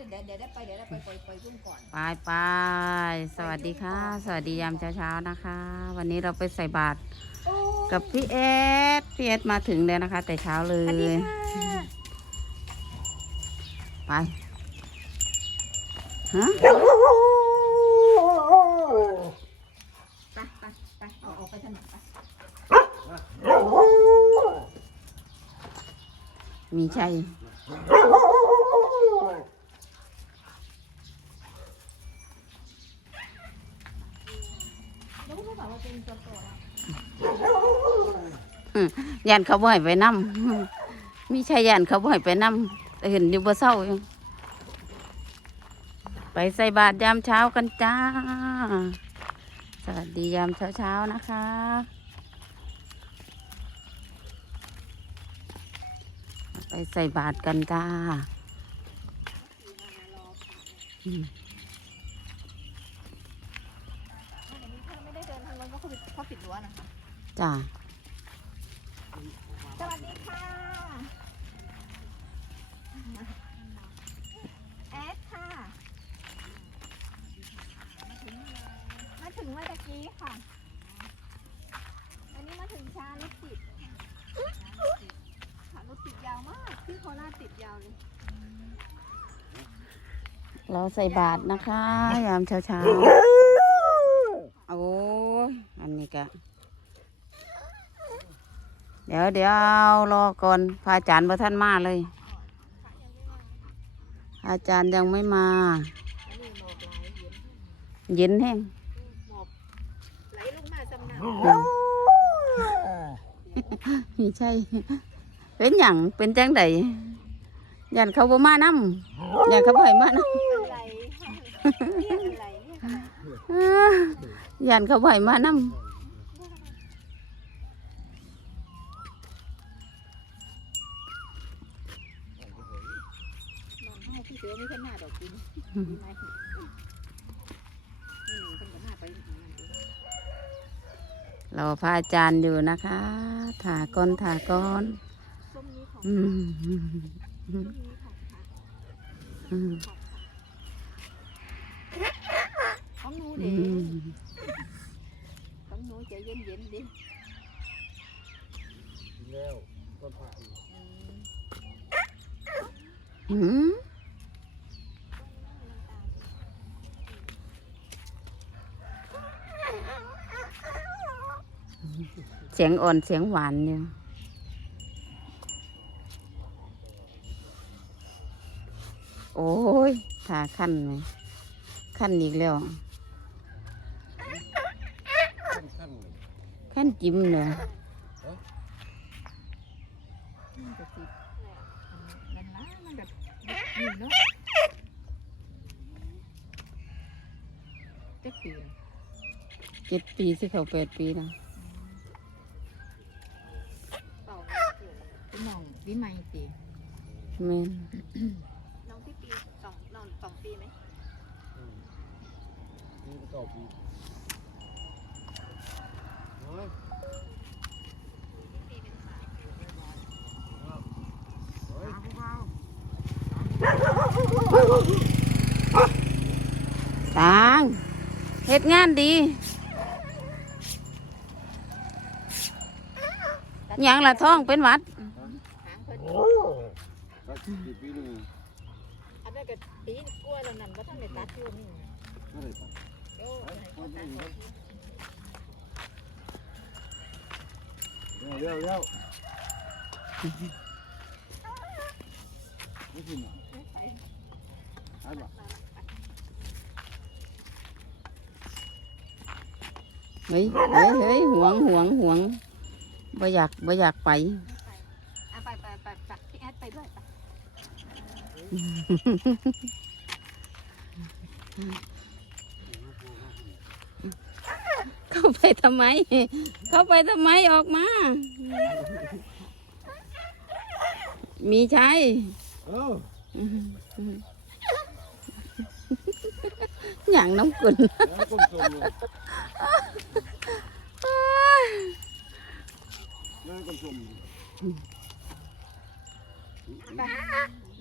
ดี๋ยวเดี๋ยวเดี๋ยวได้ไปเดี๋ยวได้ไปปล่อยปล่อยรุ่นก่อนไปไปสวัสดีค่ะ สวัสดียามเช้าๆนะคะ วันนี้เราไปใส่บาตรกับพี่เอสพี่เอสมาถึงแล้วนะคะ แต่เช้าเลสวัสดียค่ะไปฮะไปไปไปเอาออกไปถนนไปมีชัย แล้วก็บอกว่าเป็นตัวโตแล้ว ยันเขาบ่ให้ไปนํมีชัยยันเขาบ่ให้ไปนํเห็นอยู่บ่เศร้าอยู่ไปใส่บาตรยามเช้ากันจ้า สวัสดียามเช้าๆนะคะ ไปใส่บาตรกันจ้าจ้า สวัสดีค่ะ แอดค่ะ มาถึงเมื่อตะกี้ค่ะ วันนี้มาถึงช้ารถติดค่ะรถติดยาวมากที่โคราชติดยาวเลย เราใส่บาตรนะคะ ยามเช้าๆ โอ้ยอันนี้กะ เดี๋ยวเดี๋ยวรอก่อนพระอาจารย์พระท่านมาเลยพระอาจารย์ยังไม่มาอันนี้หมอกไหลเย็นเย็นแห้งหมอกไหลลงมาจำนนี่ใช่ เป็นอย่างเป็นจังใดยันเขาบ่มานํยันเขาบ่ให้มานํำอะไรเรียกอะไรเรียกอะไรยันเขาบ่ให้มานํมั ให้พี่เสือม่ขึ้นหน้าดอกกินดีไหมนี่หนูเป็นกับหน้าไปอีกงานดีเราพระอาจารย์อยู่นะคะถาก้อนถาก้อนส้มนี้ของอืมอืมอืมนี้ของค่ะอืมของหนูอืเด็มของหนูใจเย็นเย็นๆดิแล้วก็ผ่านอืมอืม สียงอ่อนเสียงหวานอยู่โอ้ยขาขั้นไหมขั้นอีกแล้วขั้นจิ้มเนาะมันจะติดนั่นนะมันแบบนี่เนาะจะเปลี่ยนเจ็ดปีสิเขาแปดปีแล้ว เป่า พี่น้องพี่ใหม่ปีแม่นน้องพี่ปีสองน้องสองปีไหมนี่ก็ต่อปีโอ้ยปีเป็นสามโอ้ยผู้เบาต่างเฮ็ดงานดีหยังละท้องเป็นหวัด หางเพิ่น โอ้ตัดกี่ปีหนึง อันนั้นก็ปีกล้วยแล้วนั่นว่าท่านได้ตัดอยู่นี่ ไม่ได้ตัด โอ้ย เขาตัดหมดเร็วเร็วเร็วไม่กินอะไปไอ้บ้าเฮ้ยเฮ้ยเฮ้ยหวงหวงหวงบ่อยากบ่อยากไปอะไปไปไปไปพี่แอดไปด้วยไป เข้า ไปทำไม เข้าไปทำไมออกมา มีใช่เอ้าอย่างน้ำกุนแล้วก้มส่งเลยแล้วก้มส่งไป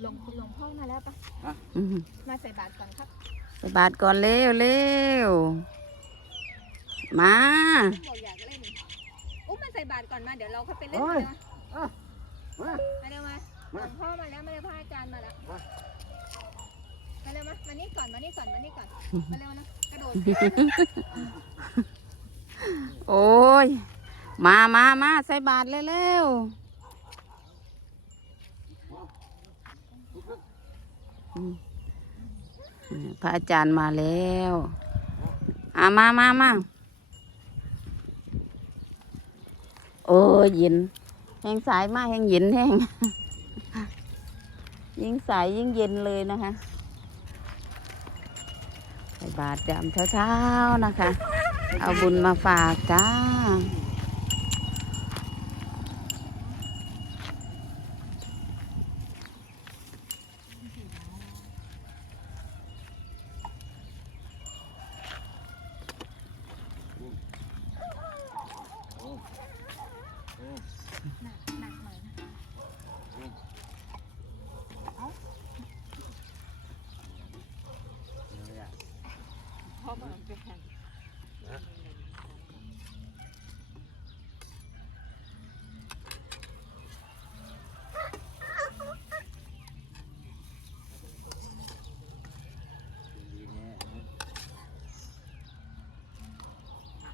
หลวงหลวงพ่อมาแล้วปะอืมมาใส่บาตรก่อนครับ ใส่บาทก่อนเร็วเร็ว มา บอกอยากเล่นอุ้มมาใส่บาตรก่อนมาเดี๋ยวเราค่อยไปเล่นโอ้กันยนะอะมา มาเร็วมาหลวงพ่อมาแล้วมาเร็วพระอาจารย์มาแล้วมามาเร็วมามานี่ก่อนมานี่ก่อนมานี่ก่อนมาเร็วนะกระโดดโอ้ย มามามาใส่บาทเร็วๆอืมพระอาจารย์มาแล้วอามามามา โอ้ยเย็นแห้งสายมากแห้งเย็นแห้งยิ่งสายยิ่งเย็นเลยนะคะใส่บาตรยามเช้าๆนะคะ เอาบุญมาฝากจ้า หนักหนักหน่อยนะ พ่อมาเป็นแผ่น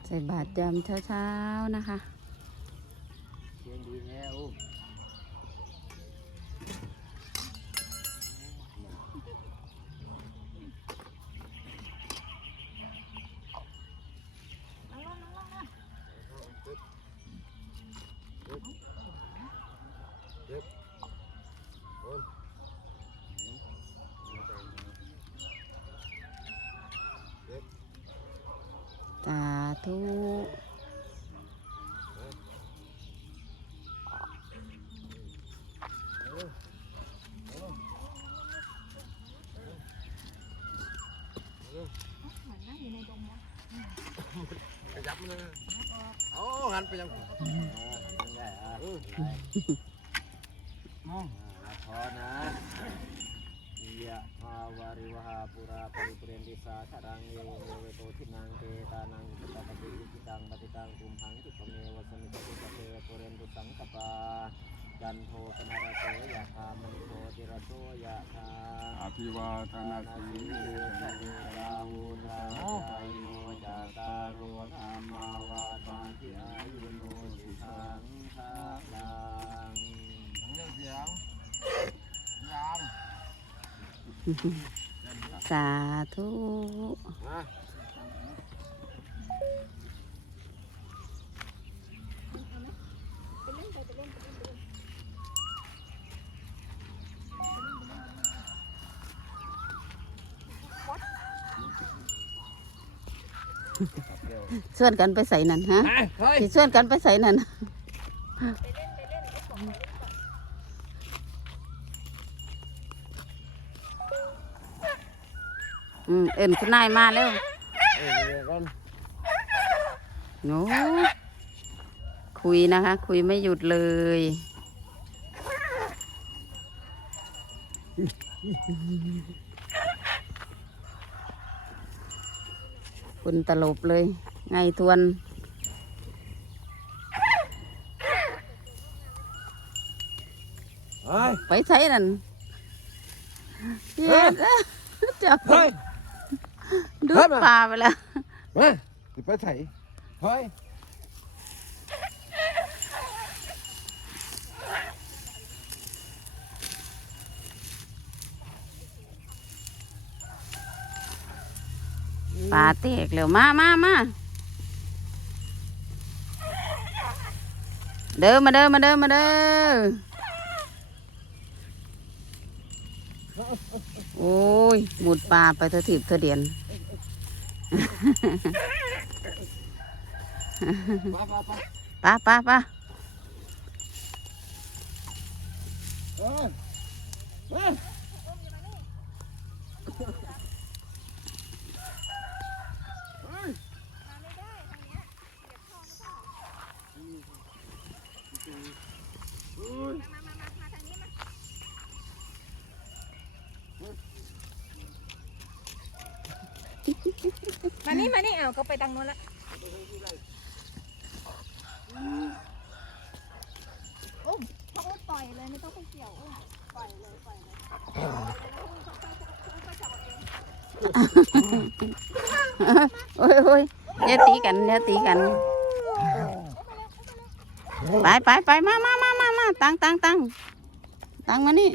ใส่บาตรยามเช้าๆนะคะ เสียงดีแน่อุ้ม นั่งลงนั่งลงนะ สาธุเหมือนนั่งอยู่ในดงนะขยับเลยเอาหันไปยังได้อะเออมองพอนะ ยะภาวาริวหาปุราปริปุเรนติสาคารังเยโมเวโตทินังเกตานังกิตาปฏิกิตังปฏิตังกุมหังกิปเมวสมิจตุสเปปุเรนตุสังกปาจันโทปนารโสยะธามณิโทติระโสยะธาอภิวาทนาสีสีเลเลนะราหุราจโยจาตารโรธรรมาวาทานติอายุโนสุขังภาลังเสียงยาม สาธุ มา ไปเล่นไปไปเล่นไปเล่นไป เล่นส่วนกันไปใส่นั่นฮะส่วนกันไปใส่นั่น อืมเอ็นคุณนายมาแล้วเอ้ยก่อนโน้คุยนะคะ คุยไม่หยุดเลย คุณตลบเลย ไงทวน เฮ้ยไปใช้นั่นเฮ็ดจับเฮ้ย ดูเฮ้ดยมาปลาไปแล้วมาสิไปใส่เฮ้ยปลาเตกเร็วมามามาเด้อมาเด้อมาเด้อมาเด้อ อ้ยหมุดปลาไปเถอะถีบเถอะเดียนปลาป้าป้าป้า เฮ้ยเฮ้ยเฮ้ย มาไม่ได้ทางเนี้ยเก็บทองหรือเปล่า เฮ้ย มามามามามาทางนี้มา มานี่มานี่เอาเขาไปทางโน้นละโอ้เขาปล่อยเลยไม่ต้องไปเกี่ยวอุ้มปล่อยเลยปล่อยเลยโอ้ยโอ้ยอย่าตีกันอย่าตีกันไปไปไปมามามามามาตั้งตั้งตั้งตั้งมานี่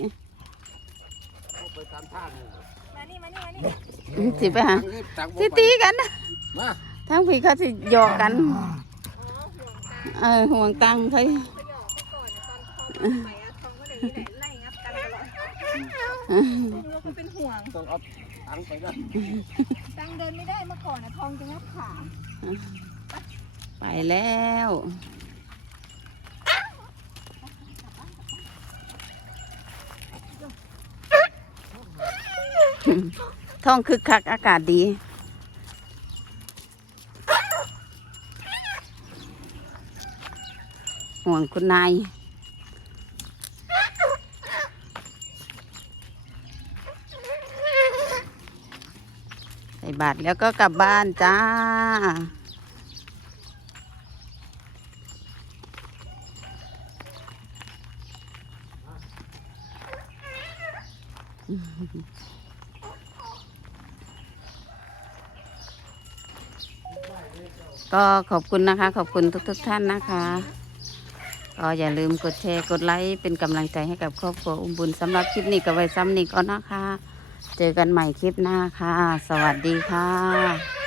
ไปตามทางนี่มานี่มานี่มานี่ สิไปหาตังสิตีกันนะทั้งพี่เขาสิหยอกกันอ๋อห่วงตาเออห่วงตังเขาเขาหยอกไปก่อนนะตอนทองไปอะทองก็เดี๋ยวนี้แหละไล่งับกันตลอดไม่รู้ว่าเป็นห่วงต้องเอาตังไปนะตังเดินไม่ได้เมื่อก่อนนะทองจะงับขาไปแล้ว ท้องคึกคักอากาศดี ห่วงคุณนายใส่บาทแล้วก็กลับบ้านจ้า ก็ขอบคุณนะคะ ขอบคุณทุกๆทท่านนะคะก็อย่าลืมกดแชร์กดไลค์เป็นกำลังใจให้กับครอบครัวอุ้มบุญสำหรับคลิปนี้ก็ไว้ซ้ำนี้ก่อนนะคะ เจอกันใหม่คลิปหน้าค่ะ สวัสดีค่ะ